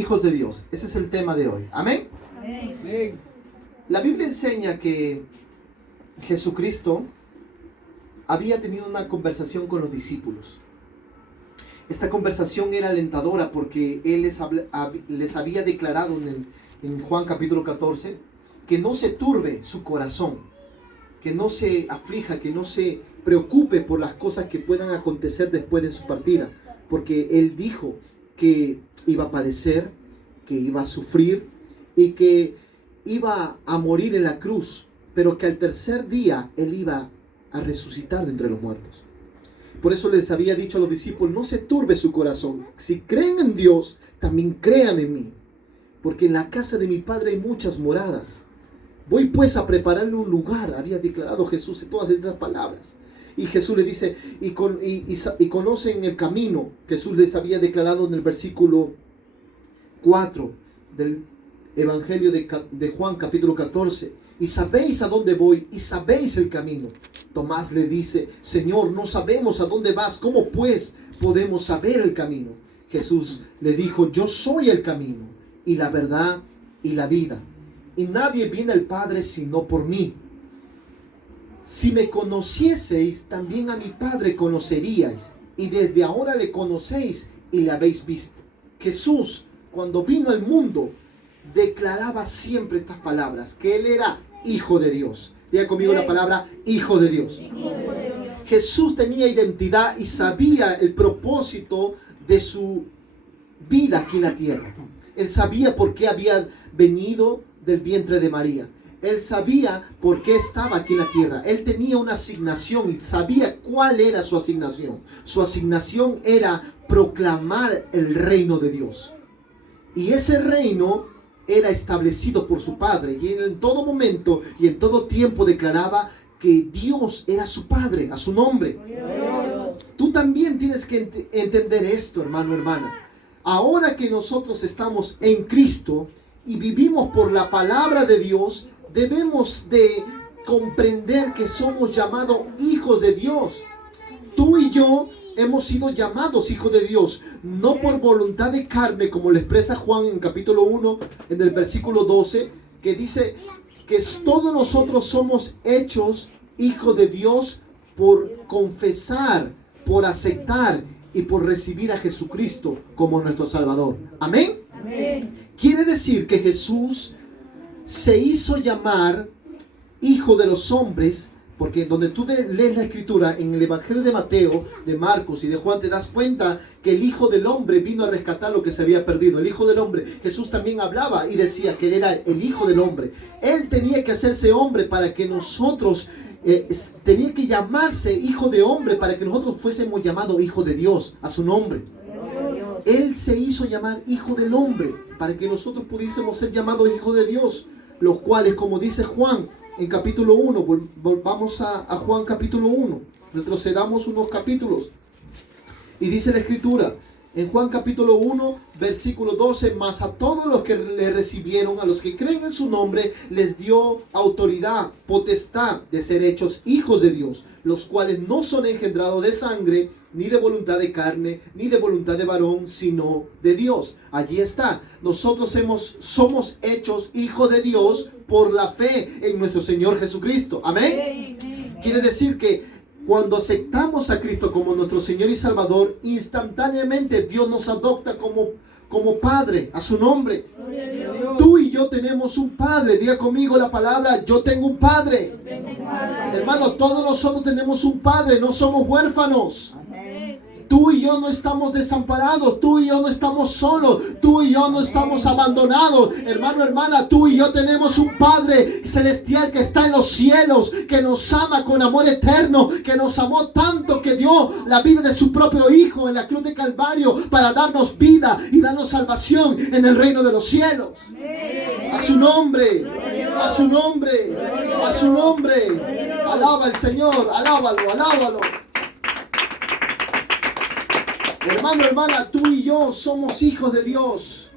Hijos de Dios. Ese es el tema de hoy. Amén. Amén. La Biblia enseña que Jesucristo había tenido una conversación con los discípulos. Esta conversación era alentadora porque Él les había declarado en Juan capítulo 14 que no se turbe su corazón, que no se aflija, que no se preocupe por las cosas que puedan acontecer después de su partida, porque Él dijo que iba a padecer, que iba a sufrir y que iba a morir en la cruz, pero que al tercer día Él iba a resucitar de entre los muertos. Por eso les había dicho a los discípulos: no se turbe su corazón. Si creen en Dios, también crean en mí, porque en la casa de mi Padre hay muchas moradas. Voy pues a prepararle un lugar, había declarado Jesús en todas estas palabras. Y Jesús le dice, y conocen el camino. Jesús les había declarado en el versículo 4 del Evangelio de Juan capítulo 14. Y sabéis a dónde voy, y sabéis el camino. Tomás le dice: Señor, no sabemos a dónde vas, ¿cómo pues podemos saber el camino? Jesús le dijo: yo soy el camino, y la verdad, y la vida. Y nadie viene al Padre sino por mí. Si me conocieseis, también a mi Padre conoceríais, y desde ahora le conocéis y le habéis visto. Jesús, cuando vino al mundo, declaraba siempre estas palabras, que Él era Hijo de Dios. Diga conmigo la palabra Hijo de Dios. Jesús tenía identidad y sabía el propósito de su vida aquí en la tierra. Él sabía por qué había venido del vientre de María. Él sabía por qué estaba aquí en la tierra. Él tenía una asignación y sabía cuál era su asignación. Su asignación era proclamar el reino de Dios. Y ese reino era establecido por su Padre. Y él en todo momento y en todo tiempo declaraba que Dios era su Padre, a su nombre. Tú también tienes que entender esto, hermano, hermana. Ahora que nosotros estamos en Cristo y vivimos por la palabra de Dios, debemos de comprender que somos llamados hijos de Dios. Tú y yo hemos sido llamados hijos de Dios, no por voluntad de carne, como lo expresa Juan en capítulo 1, en el versículo 12, que dice que todos nosotros somos hechos hijos de Dios por confesar, por aceptar y por recibir a Jesucristo como nuestro Salvador. Amén. Amén. Quiere decir que Jesús se hizo llamar Hijo de los hombres, porque donde tú lees la escritura en el Evangelio de Mateo, de Marcos y de Juan, te das cuenta que el Hijo del Hombre vino a rescatar lo que se había perdido. El Hijo del Hombre, Jesús también hablaba y decía que Él era el Hijo del Hombre. Él tenía que hacerse hombre para que nosotros, tenía que llamarse Hijo de Hombre para que nosotros fuésemos llamados Hijo de Dios, a su nombre. Él se hizo llamar Hijo del Hombre para que nosotros pudiésemos ser llamados Hijo de Dios, los cuales, como dice Juan en capítulo 1, volvamos a Juan capítulo 1, retrocedamos unos capítulos, y dice la escritura, en Juan capítulo 1, versículo 12, mas a todos los que le recibieron, a los que creen en su nombre, les dio autoridad, potestad de ser hechos hijos de Dios, los cuales no son engendrados de sangre, ni de voluntad de carne, ni de voluntad de varón, sino de Dios. Allí está. Nosotros somos hechos hijos de Dios por la fe en nuestro Señor Jesucristo. Amén. Quiere decir que cuando aceptamos a Cristo como nuestro Señor y Salvador, instantáneamente Dios nos adopta como Padre, a su nombre. Tú y yo tenemos un Padre. Diga conmigo la palabra: yo tengo un Padre. Hermano, todos nosotros tenemos un Padre, no somos huérfanos. Tú y yo no estamos desamparados, tú y yo no estamos solos, tú y yo no estamos abandonados. Hermano, hermana, tú y yo tenemos un Padre celestial que está en los cielos, que nos ama con amor eterno, que nos amó tanto que dio la vida de su propio Hijo en la cruz de Calvario para darnos vida y darnos salvación en el reino de los cielos. A su nombre, a su nombre, a su nombre. Alaba al Señor, alábalo, alábalo. Hermano, hermana, tú y yo somos hijos de Dios.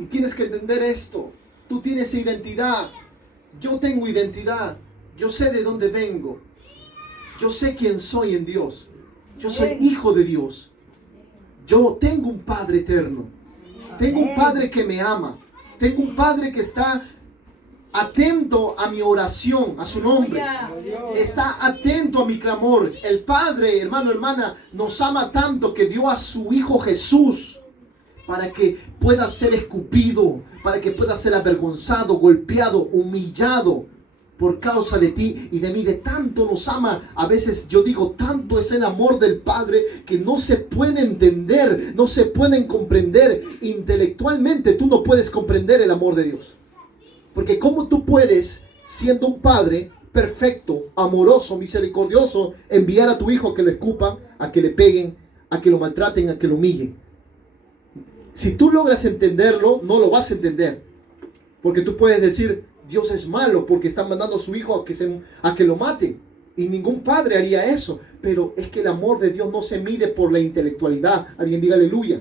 Y tienes que entender esto. Tú tienes identidad. Yo tengo identidad. Yo sé de dónde vengo. Yo sé quién soy en Dios. Yo soy hijo de Dios. Yo tengo un Padre eterno. Tengo un Padre que me ama. Tengo un Padre que está atento a mi oración, a su nombre. Está atento a mi clamor. El Padre, hermano, hermana, nos ama tanto que dio a su Hijo Jesús para que pueda ser escupido, para que pueda ser avergonzado, golpeado, humillado por causa de ti y de mí. De tanto nos ama. A veces yo digo, tanto es el amor del Padre que no se puede entender, no se pueden comprender. Intelectualmente tú no puedes comprender el amor de Dios. Porque ¿cómo tú puedes, siendo un Padre perfecto, amoroso, misericordioso, enviar a tu hijo a que lo escupan, a que le peguen, a que lo maltraten, a que lo humillen? Si tú logras entenderlo, no lo vas a entender. Porque tú puedes decir, Dios es malo porque está mandando a su hijo a que lo maten. Y ningún padre haría eso. Pero es que el amor de Dios no se mide por la intelectualidad. Alguien diga aleluya.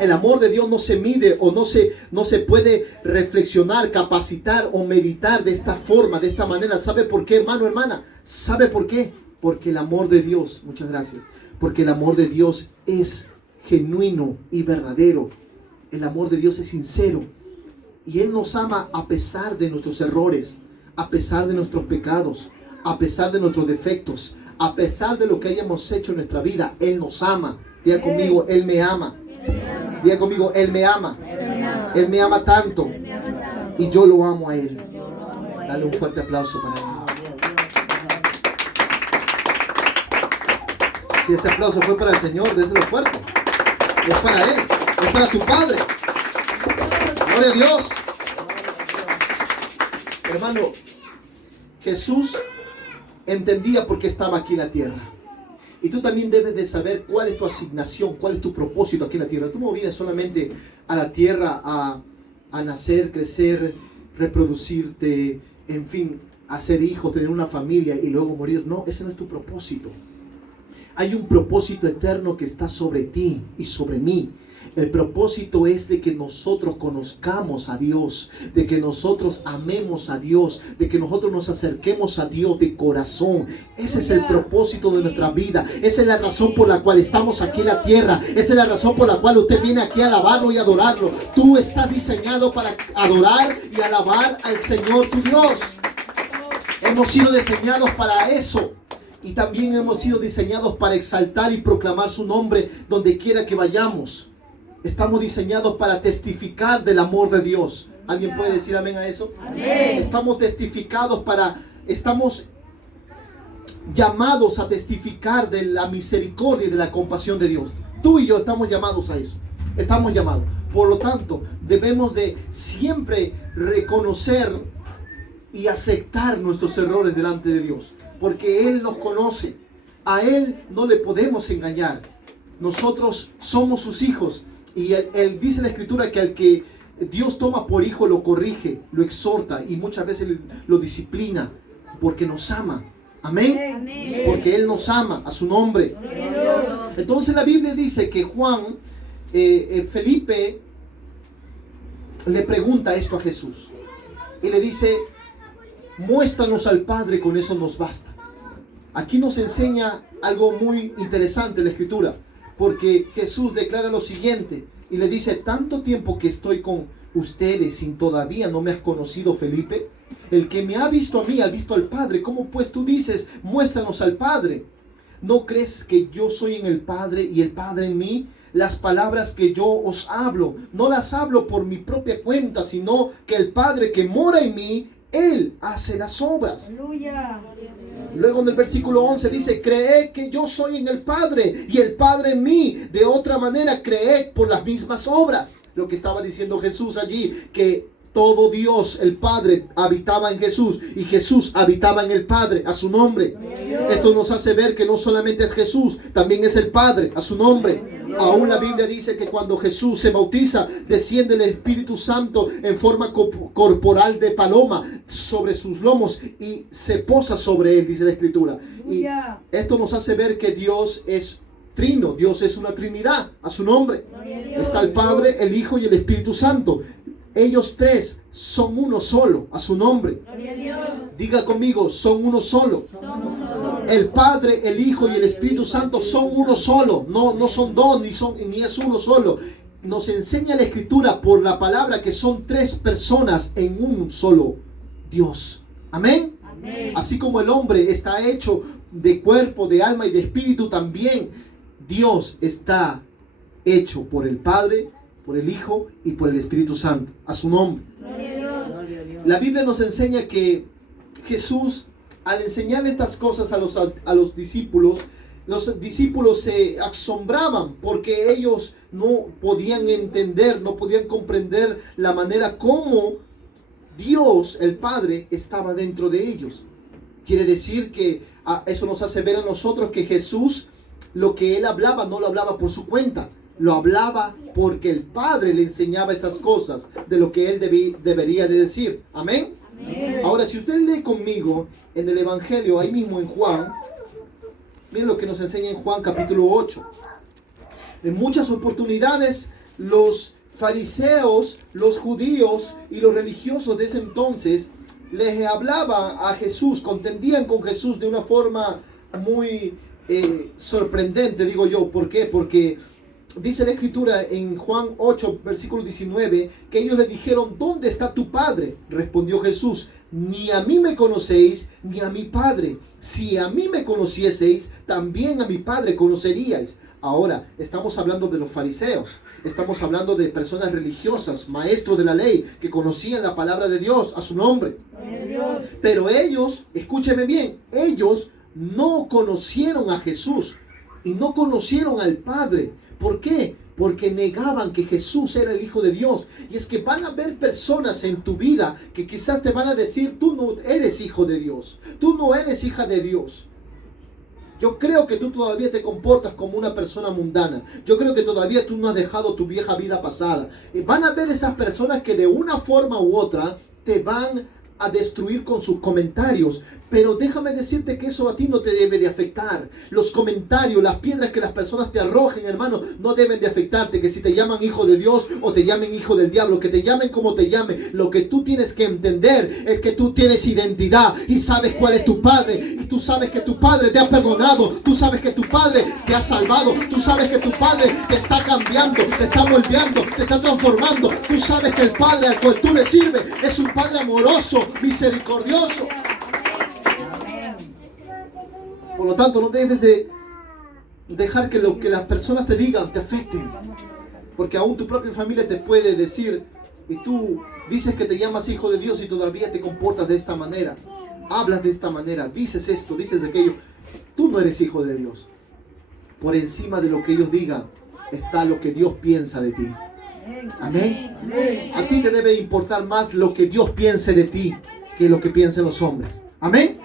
El amor de Dios no se mide o no se puede reflexionar, capacitar o meditar de esta forma, de esta manera. ¿Sabe por qué, hermano, hermana? ¿Sabe por qué? Porque el amor de Dios, muchas gracias, porque el amor de Dios es genuino y verdadero. El amor de Dios es sincero. Y Él nos ama a pesar de nuestros errores, a pesar de nuestros pecados, a pesar de nuestros defectos, a pesar de lo que hayamos hecho en nuestra vida. Él nos ama. Diga conmigo, Él me ama. Diga conmigo, Él me ama. Él me ama tanto. Y yo lo amo a Él. Dale un fuerte aplauso para Él. Si ese aplauso fue para el Señor, déselo fuerte. Es para Él. Es para tu Padre. Gloria a Dios. Hermano, Jesús entendía por qué estaba aquí en la tierra. Y tú también debes de saber cuál es tu asignación, cuál es tu propósito aquí en la tierra. Tú no vienes solamente a la tierra a nacer, crecer, reproducirte, en fin, hacer hijos, tener una familia y luego morir. No, ese no es tu propósito. Hay un propósito eterno que está sobre ti y sobre mí. El propósito es de que nosotros conozcamos a Dios, de que nosotros amemos a Dios, de que nosotros nos acerquemos a Dios de corazón. Ese es el propósito de nuestra vida. Esa es la razón por la cual estamos aquí en la tierra. Esa es la razón por la cual usted viene aquí a alabarlo y adorarlo. Tú estás diseñado para adorar y alabar al Señor tu Dios. Hemos sido diseñados para eso. Y también hemos sido diseñados para exaltar y proclamar su nombre donde quiera que vayamos. Estamos diseñados para testificar del amor de Dios. ¿Alguien puede decir amén a eso? Amén. Estamos llamados a testificar de la misericordia y de la compasión de Dios. Tú y yo estamos llamados a eso. Estamos llamados. Por lo tanto, debemos de siempre reconocer y aceptar nuestros errores delante de Dios. Porque Él nos conoce. A Él no le podemos engañar. Nosotros somos sus hijos. Y él dice en la Escritura que al que Dios toma por hijo lo corrige, lo exhorta y muchas veces lo disciplina porque nos ama. Amén. Amén. Porque Él nos ama a su nombre. Entonces la Biblia dice que Felipe le pregunta esto a Jesús. Y le dice, muéstranos al Padre, con eso nos basta. Aquí nos enseña algo muy interesante en la Escritura. Porque Jesús declara lo siguiente y le dice, tanto tiempo que estoy con ustedes y todavía no me has conocido, Felipe. El que me ha visto a mí ha visto al Padre. ¿Cómo pues tú dices, muéstranos al Padre? ¿No crees que yo soy en el Padre y el Padre en mí? Las palabras que yo os hablo, no las hablo por mi propia cuenta, sino que el Padre que mora en mí, Él hace las obras. Aleluya. Luego en el versículo 11 dice, creed que yo soy en el Padre y el Padre en mí. De otra manera, creed por las mismas obras. Lo que estaba diciendo Jesús allí, que todo Dios, el Padre, habitaba en Jesús y Jesús habitaba en el Padre, a su nombre. Esto nos hace ver que no solamente es Jesús, también es el Padre, a su nombre. Aún la Biblia dice que cuando Jesús se bautiza, desciende el Espíritu Santo en forma corporal de paloma sobre sus lomos y se posa sobre él, dice la Escritura. Y esto nos hace ver que Dios es trino, Dios es una trinidad, a su nombre. Está el Padre, el Hijo y el Espíritu Santo. Ellos tres son uno solo, a su nombre. Diga conmigo, son uno solo. El Padre, el Hijo y el Espíritu Santo son uno solo. No son dos, ni es uno solo. nos enseña la Escritura por la palabra que son tres personas en un solo Dios. Amén. Amén. Así como el hombre está hecho de cuerpo, de alma y de espíritu, también Dios está hecho por el Padre, por el Hijo y por el Espíritu Santo. A su nombre. Gloria a Dios. La Biblia nos enseña que Jesús, al enseñar estas cosas a los discípulos se asombraban porque ellos no podían entender, no podían comprender la manera como Dios, el Padre, estaba dentro de ellos. Quiere decir que eso nos hace ver a nosotros que Jesús, lo que Él hablaba, no lo hablaba por su cuenta. Lo hablaba porque el Padre le enseñaba estas cosas de lo que Él debería de decir. Amén. Amén. Ahora, si usted lee conmigo en el Evangelio, ahí mismo en Juan, miren lo que nos enseña en Juan capítulo 8. En muchas oportunidades los fariseos, los judíos y los religiosos de ese entonces les hablaba a Jesús, contendían con Jesús de una forma muy sorprendente, digo yo. ¿Por qué? Porque dice la Escritura en Juan 8, versículo 19, que ellos le dijeron: ¿dónde está tu Padre? Respondió Jesús: ni a mí me conocéis, ni a mi Padre. Si a mí me conocieseis, también a mi Padre conoceríais. Ahora, estamos hablando de los fariseos, estamos hablando de personas religiosas, maestros de la ley, que conocían la palabra de Dios a su nombre. Pero ellos, escúcheme bien, ellos no conocieron a Jesús y no conocieron al Padre. ¿Por qué? Porque negaban que Jesús era el Hijo de Dios. Y es que van a haber personas en tu vida que quizás te van a decir: tú no eres hijo de Dios, tú no eres hija de Dios. Yo creo que tú todavía te comportas como una persona mundana. Yo creo que todavía tú no has dejado tu vieja vida pasada. Y van a haber esas personas que de una forma u otra te van a destruir con sus comentarios. Pero déjame decirte que eso a ti no te debe de afectar. Los comentarios, las piedras que las personas te arrojen, hermano, no deben de afectarte. Que si te llaman hijo de Dios o te llamen hijo del diablo, que te llamen como te llamen, lo que tú tienes que entender es que tú tienes identidad y sabes cuál es tu Padre. Y tú sabes que tu Padre te ha perdonado, tú sabes que tu Padre te ha salvado, tú sabes que tu Padre te está cambiando, te está moldeando, te está transformando. Tú sabes que el Padre al cual tú le sirves es un Padre amoroso, misericordioso. Por lo tanto, no debes de dejar que lo que las personas te digan te afecten. Porque aún tu propia familia te puede decir, y tú dices que te llamas hijo de Dios y todavía te comportas de esta manera. Hablas de esta manera, dices esto, dices aquello. Tú no eres hijo de Dios. Por encima de lo que ellos digan está lo que Dios piensa de ti. Amén. A ti te debe importar más lo que Dios piense de ti que lo que piensen los hombres. Amén.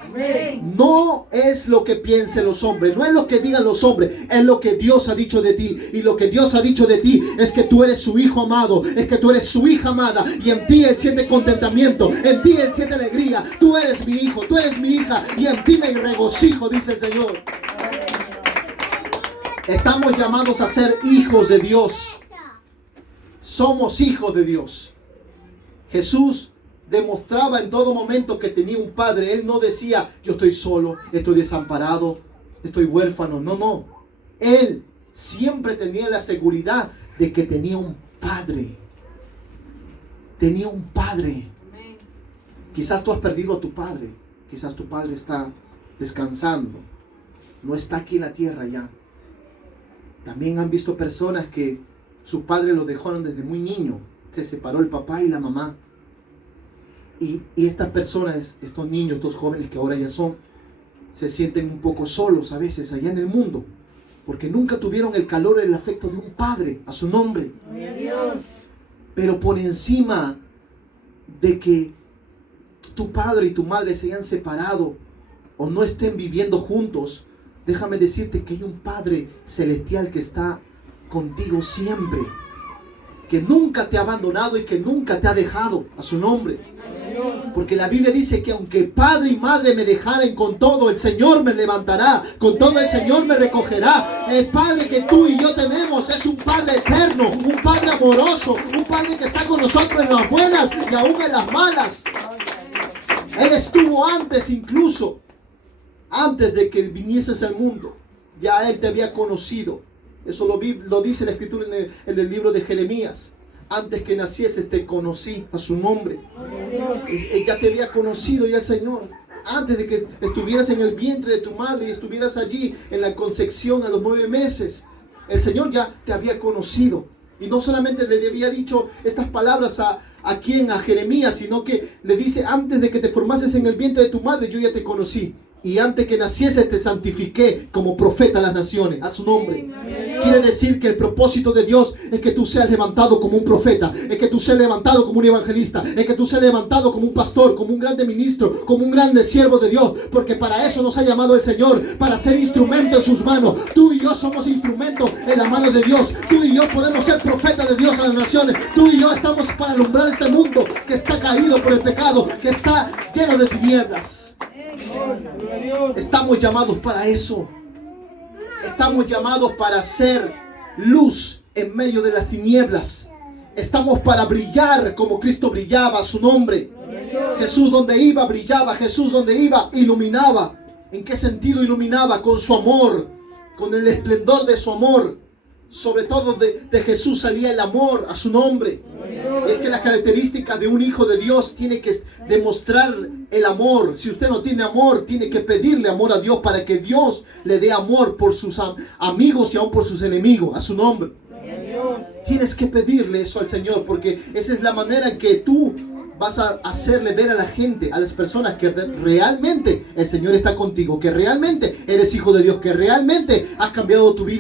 No es lo que piensen los hombres, no es lo que digan los hombres, es lo que Dios ha dicho de ti. Y lo que Dios ha dicho de ti es que tú eres su hijo amado, es que tú eres su hija amada, y en ti Él siente contentamiento, en ti Él siente alegría. Tú eres mi hijo, tú eres mi hija, y en ti me regocijo, dice el Señor. Estamos llamados a ser hijos de Dios. Somos hijos de Dios. Jesús demostraba en todo momento que tenía un Padre. Él no decía: yo estoy solo, estoy desamparado, estoy huérfano. No. Él siempre tenía la seguridad de que tenía un Padre. Tenía un Padre. Quizás tú has perdido a tu Padre. Quizás tu Padre está descansando. No está aquí en la tierra ya. También han visto personas que su padre lo dejaron desde muy niño. Se separó el papá y la mamá. Y estas personas, estos niños, estos jóvenes que ahora ya son, se sienten un poco solos a veces allá en el mundo. Porque nunca tuvieron el calor y el afecto de un padre a su nombre. Pero por encima de que tu padre y tu madre se hayan separado o no estén viviendo juntos, déjame decirte que hay un Padre celestial que está contigo siempre, que nunca te ha abandonado y que nunca te ha dejado a su nombre. Porque la Biblia dice que aunque padre y madre me dejaren, con todo el Señor me levantará, con todo el Señor me recogerá. El Padre que tú y yo tenemos es un Padre eterno, un Padre amoroso, un Padre que está con nosotros en las buenas y aún en las malas. Él estuvo antes, incluso antes de que vinieses al mundo. Ya Él te había conocido Eso lo dice la Escritura en el libro de Jeremías. Antes que nacieses te conocí a su nombre. Ya te había conocido ya el Señor. Antes de que estuvieras en el vientre de tu madre y estuvieras allí en la concepción a los 9 meses, el Señor ya te había conocido. Y no solamente le había dicho estas palabras a Jeremías, sino que le dice: antes de que te formases en el vientre de tu madre, yo ya te conocí. Y antes que nacieses te santifiqué como profeta a las naciones, a su nombre. Quiere decir que el propósito de Dios es que tú seas levantado como un profeta, es que tú seas levantado como un evangelista, es que tú seas levantado como un pastor, como un grande ministro, como un grande siervo de Dios, porque para eso nos ha llamado el Señor, para ser instrumento en sus manos. Tú y yo somos instrumentos en las manos de Dios. Tú y yo podemos ser profetas de Dios a las naciones. Tú y yo estamos para alumbrar este mundo que está caído por el pecado, que está lleno de tinieblas. Estamos llamados para eso. Estamos llamados para ser luz en medio de las tinieblas. Estamos para brillar como Cristo brillaba, a su nombre. Jesús donde iba brillaba, Jesús donde iba iluminaba. ¿En qué sentido iluminaba? Con su amor, con el esplendor de su amor. Sobre todo de Jesús salía el amor, a su nombre. Es que las características de un hijo de Dios tiene que demostrar el amor. Si usted no tiene amor, tiene que pedirle amor a Dios para que Dios le dé amor por sus amigos y aún por sus enemigos, a su nombre. Tienes que pedirle eso al Señor, porque esa es la manera en que tú vas a hacerle ver a la gente, a las personas, que realmente el Señor está contigo, que realmente eres hijo de Dios, que realmente has cambiado tu vida.